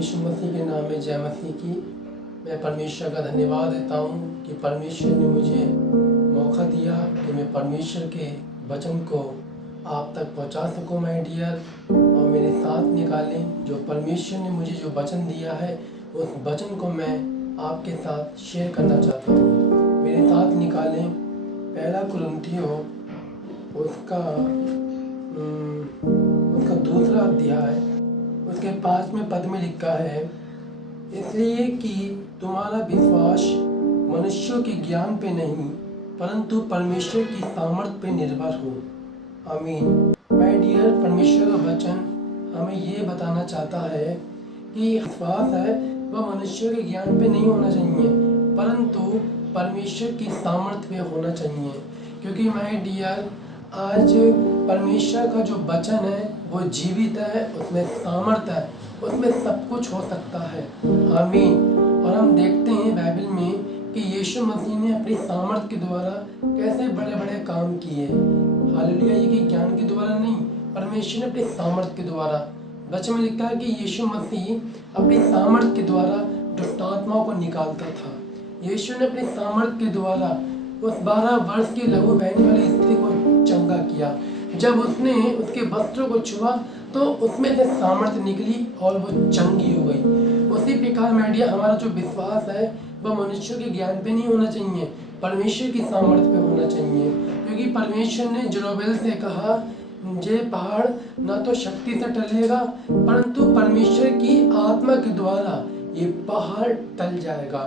यीशु मसीह के नाम में जय मसीह की। मैं परमेश्वर का धन्यवाद देता हूँ कि परमेश्वर ने मुझे मौका दिया कि मैं परमेश्वर के वचन को आप तक पहुँचा सकूँ माय डियर, और मेरे साथ निकालें। जो परमेश्वर ने मुझे जो वचन दिया है उस वचन को मैं आपके साथ शेयर करना चाहता हूँ। मेरे साथ निकालें पहला कुरिन्थियों उसका दूसरा अध्याय उसके 5वें पद में लिखा है, इसलिए कि तुम्हारा विश्वास मनुष्यों के ज्ञान पे नहीं परंतु परमेश्वर की सामर्थ पे निर्भर हो। आमीन। माय डियर, परमेश्वर का वचन हमें ये बताना चाहता है कि विश्वास है वह मनुष्यों के ज्ञान पे नहीं होना चाहिए परंतु परमेश्वर की सामर्थ पे होना चाहिए। क्योंकि माय डियर, आज परमेश्वर का जो वचन है वो जीवित है, उसमें सामर्थ है, उसमें सब कुछ हो सकता है। आमीन। और हम देखते हैं बाइबल में कि यीशु मसीह ने अपनी सामर्थ के द्वारा कैसे बड़े बड़े काम किए। हालेलुया। ये कि ज्ञान के द्वारा नहीं, परमेश्वर ने अपनी सामर्थ के द्वारा। वचन में लिखा है कि यीशु मसीह अपनी सामर्थ के द्वारा दुष्ट आत्माओं को निकालता था। यीशु ने अपनी सामर्थ के द्वारा उस 12 वर्ष की लहू बहने वाली स्त्री को चंगा किया। जब उसने उसके वस्त्रों को छुआ तो उसमें से सामर्थ्य निकली और वो चंगी हो गई। उसी प्रकार माय डियर, हमारा जो विश्वास है वह मनुष्यों के ज्ञान पे नहीं होना चाहिए, परमेश्वर की सामर्थ्य पे होना चाहिए। क्योंकि परमेश्वर ने जेरुब्बाबेल से कहा, ये पहाड़ ना तो शक्ति से टलेगा परंतु परमेश्वर की आत्मा के द्वारा ये पहाड़ टल जाएगा।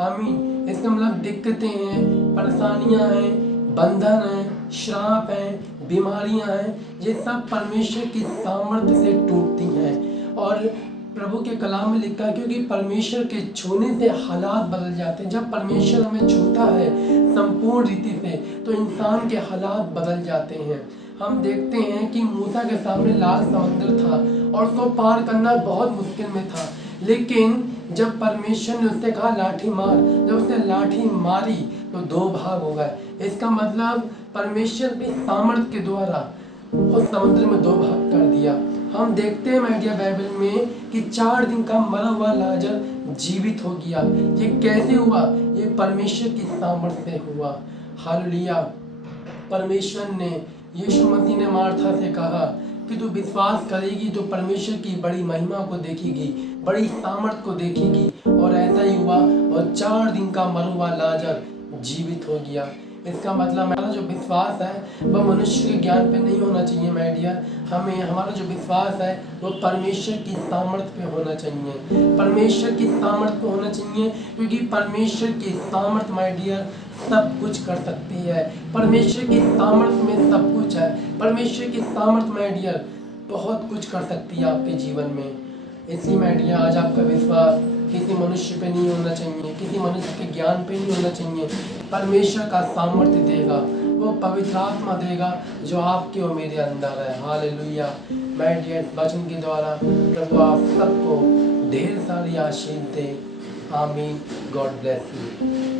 आमीन। इसका मतलब दिक्कतें हैं, परेशानियां हैं, बंधन हैं, श्राप हैं, बीमारियां हैं, ये सब परमेश्वर की सामर्थ्य से टूटती हैं। और प्रभु के कलाम में लिखा है, क्योंकि परमेश्वर के छूने से हालात बदल जाते हैं। जब परमेश्वर हमें छूता है संपूर्ण रीति से तो इंसान के हालात बदल जाते हैं। हम देखते हैं कि मूसा के सामने लाल समुद्र था और उसको पार करना बहुत मुश्किल में था, लेकिन जब परमेश्वर ने उससे कहा लाठी मार, जब उसने लाठी मारी तो 2 भाग हो गए। इसका मतलब परमेश्वर की सामर्थ के द्वारा उस समुद्र में 2 भाग कर दिया। हम देखते हैं माय डियर बाइबल में कि 4 दिन का मरा हुआ लाजर जीवित हो गया। ये कैसे हुआ? ये परमेश्वर की सामर्थ से हुआ। हालेलुया। परमेश्वर ने, यीशु मसीह ने मार्था से कहा कि तू विश्वास करेगी तो परमेश्वर की बड़ी महिमा को देखेगी, बड़ी सामर्थ को देखेगी। और ऐसा ही हुआ और 4 दिन का मरा हुआ लाजर जीवित हो गया। इसका मतलब हमारा जो विश्वास है वह मनुष्य के ज्ञान पे नहीं होना चाहिए माय डियर। हमारा जो विश्वास है वो परमेश्वर की सामर्थ पे होना चाहिए, परमेश्वर की सामर्थ पे होना चाहिए। क्योंकि परमेश्वर की सामर्थ माय डियर सब कुछ कर सकती है। परमेश्वर की सामर्थ में सब कुछ है। परमेश्वर की सामर्थ माय डियर बहुत कुछ कर सकती है आपके जीवन में। इसी माय डियर, आज आपका विश्वास किसी मनुष्य पे नहीं होना चाहिए, किसी मनुष्य के ज्ञान पे नहीं होना चाहिए। परमेश्वर का सामर्थ्य देगा, वो पवित्र आत्मा देगा जो आपके और मेरे अंदर है। हालेलुया। माय डियर, वचन के द्वारा प्रभु आप सबको ढेर सारी आशीष दे। आमीन। God bless you.